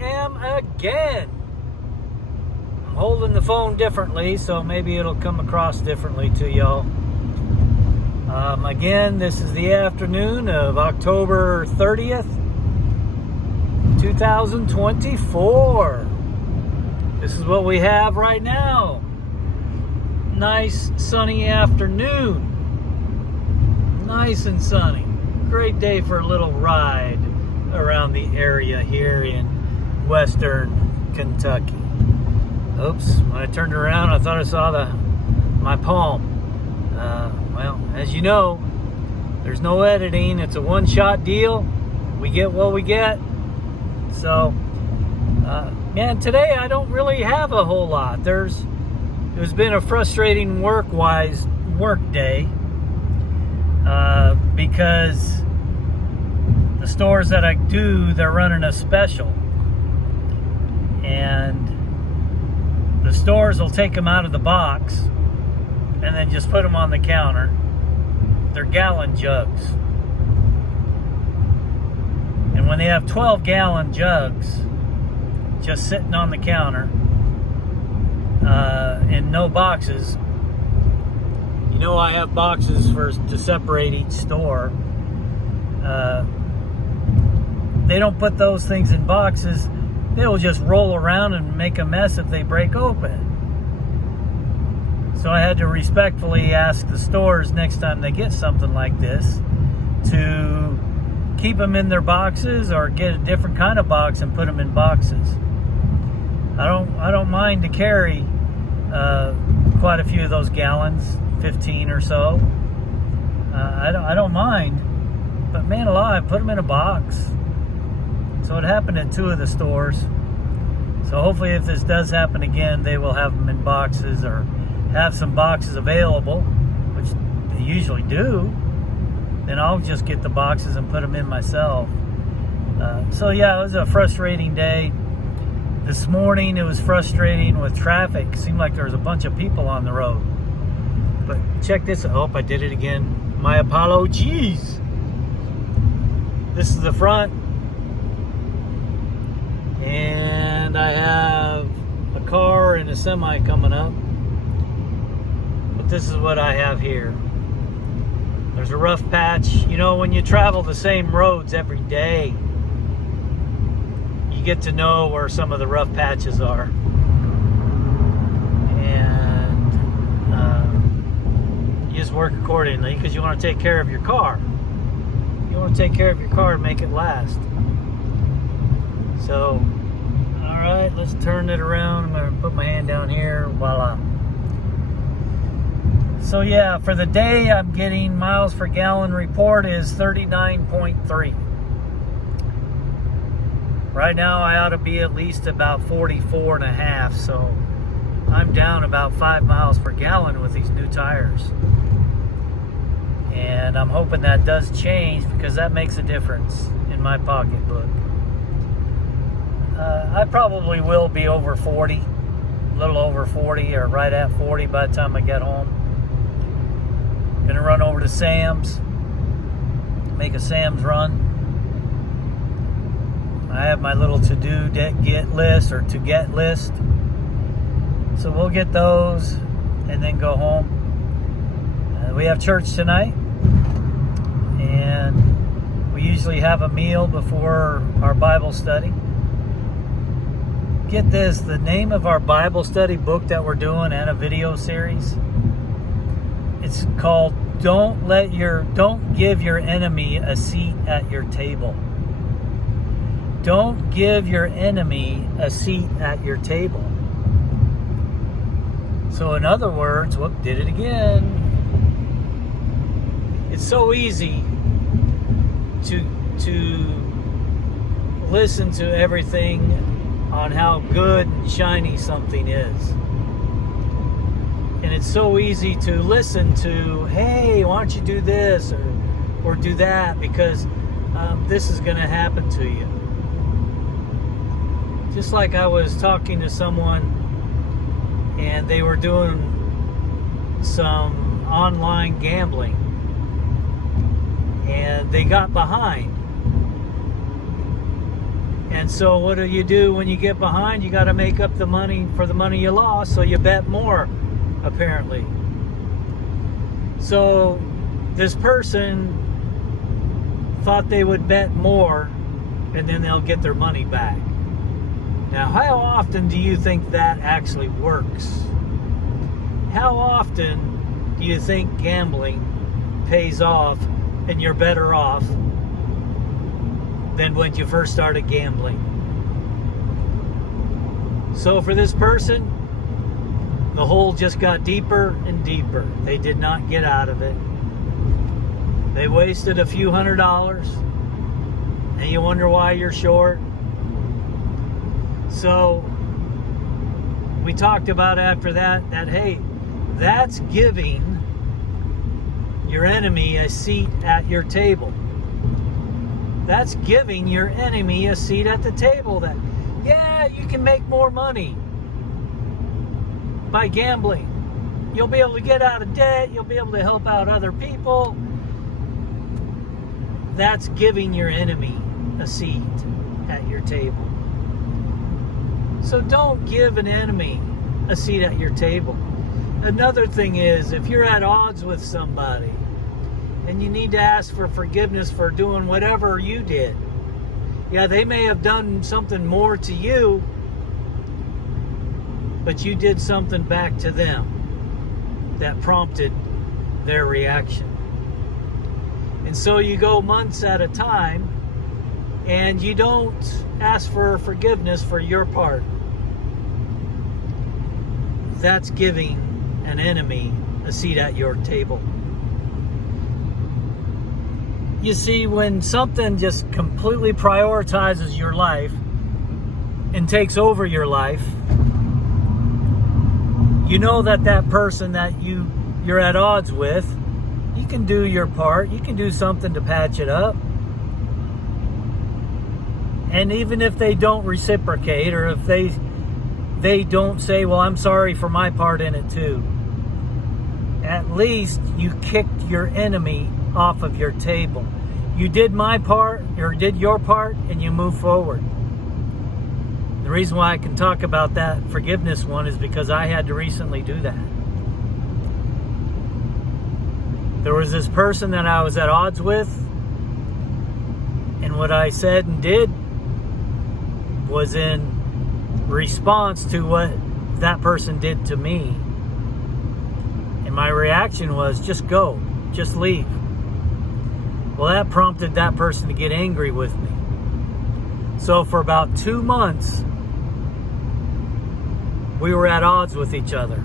am again. I'm holding the phone differently, so maybe it'll come across differently to y'all. Again, this is the afternoon of October 30th, 2024. This is what we have right now. Nice sunny afternoon. Nice and sunny. Great day for a little ride around the area here in western Kentucky. Oops, when I turned around, I thought I saw my palm. Well, as you know, there's no editing. It's a one-shot deal. We get what we get. So, man, today I don't really have a whole lot. It has been a frustrating work day because the stores that I do, they're running a special. And the stores will take them out of the box and then just put them on the counter. They're gallon jugs. And when they have 12-gallon jugs just sitting on the counter in no boxes, you know I have boxes to separate each store. They don't put those things in boxes. They will just roll around and make a mess if they break open. So I had to respectfully ask the stores next time they get something like this to keep them in their boxes or get a different kind of box and put them in boxes. I don't mind to carry quite a few of those gallons, 15 or so. I don't mind, but man alive, put them in a box. So it happened at 2 of the stores. So hopefully if this does happen again, they will have them in boxes or have some boxes available, which they usually do. Then I'll just get the boxes and put them in myself. So yeah, it was a frustrating day. This morning it was frustrating with traffic. It seemed like there was a bunch of people on the road. But check this out. Oh, I did it again. My apologies. This is the front. And I have a car and a semi coming up. But this is what I have here. There's a rough patch. You know, when you travel the same roads every day, you get to know where some of the rough patches are. And you just work accordingly because you want to take care of your car. You want to take care of your car and make it last. So, all right, let's turn it around. I'm going to put my hand down here. Voila. So yeah, for the day, I'm getting miles per gallon report is 39.3. Right now, I ought to be at least about 44 and a half. So I'm down about 5 miles per gallon with these new tires. And I'm hoping that does change because that makes a difference in my pocketbook. I probably will be over 40, a little over 40 or right at 40 by the time I get home. Gonna run over to Sam's, make a Sam's run. I have my little to-do get list or to-get list. So we'll get those and then go home. We have church tonight. And we usually have a meal before our Bible study. Get this, the name of our Bible study book that we're doing and a video series, it's called Don't Give Your Enemy a Seat at Your Table. Don't give your enemy a seat at your table. So in other words, whoop, did it again. It's so easy to listen to everything on how good and shiny something is. And it's so easy to listen to, hey, why don't you do this or do that because this is going to happen to you. Just like I was talking to someone and they were doing some online gambling and they got behind. And so what do when you get behind? You got to make up the money for the money you lost, so you bet more, apparently. So this person thought they would bet more and then they'll get their money back. Now, how often do you think that actually works? How often do you think gambling pays off and you're better off than when you first started gambling? So for this person, the hole just got deeper and deeper. They did not get out of it. They wasted a few $100s, and you wonder why you're short. So we talked about after that hey, that's giving your enemy a seat at your table. That's giving your enemy a seat at the table. That, yeah, you can make more money by gambling. You'll be able to get out of debt. You'll be able to help out other people. That's giving your enemy a seat at your table. So don't give an enemy a seat at your table. Another thing is, if you're at odds with somebody and you need to ask for forgiveness for doing whatever you did, yeah, they may have done something more to you, but you did something back to them that prompted their reaction. And so you go months at a time and you don't ask for forgiveness for your part. That's giving an enemy a seat at your table. You see, when something just completely prioritizes your life and takes over your life, you know that person that you're at odds with, you can do your part. You can do something to patch it up. And even if they don't reciprocate, or if they don't say, well, I'm sorry for my part in it too, at least you kicked your enemy off of your table. You did my part, or did your part, and you move forward. The reason why I can talk about that forgiveness one is because I had to recently do that. There was this person that I was at odds with, and what I said and did was in response to what that person did to me. And my reaction was, just go, just leave. Well, that prompted that person to get angry with me. So for about 2 months, we were at odds with each other.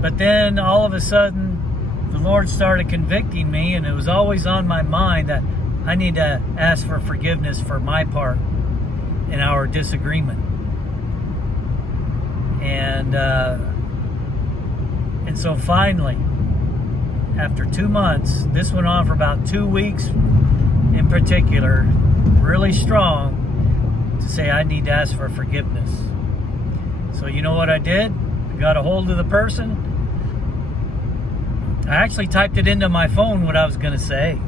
But then all of a sudden, the Lord started convicting me, and it was always on my mind that I need to ask for forgiveness for my part in our disagreement. And so finally, after 2 months, this went on for about 2 weeks in particular, really strong, to say I need to ask for forgiveness. So you know what I did? I got a hold of the person. I actually typed it into my phone what I was going to say.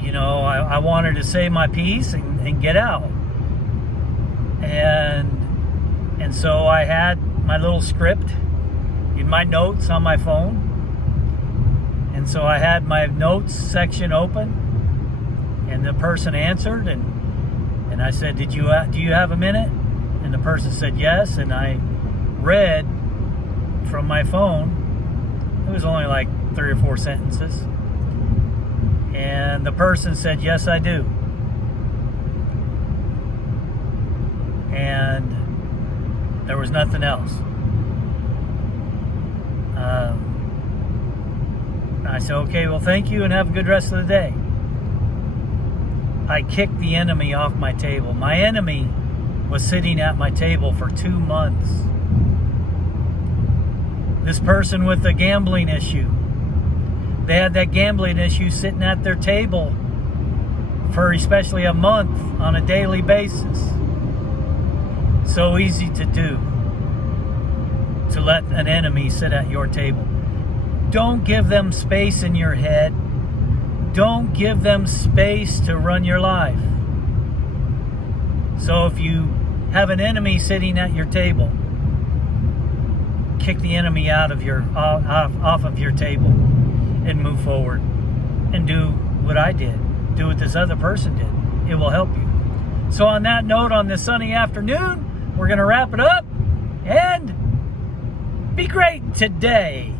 You know, I wanted to say my piece and get out. And so I had my little script in my notes on my phone. And so I had my notes section open, and the person answered, and I said, do you have a minute? And the person said yes, and I read from my phone. It was only like 3 or 4 sentences. And the person said, yes, I do. And there was nothing else. I said, okay, well, thank you and have a good rest of the day. I kicked the enemy off my table. My enemy was sitting at my table for 2 months. This person with the gambling issue, they had that gambling issue sitting at their table for especially a month on a daily basis. So easy to do, to let an enemy sit at your table. Don't give them space in your head. don't give them space to run your life. So if you have an enemy sitting at your table, kick the enemy out of your off of your table and move forward and do what I did. Do what this other person did. It will help you. So on that note, on this sunny afternoon, we're going to wrap it up and be great today.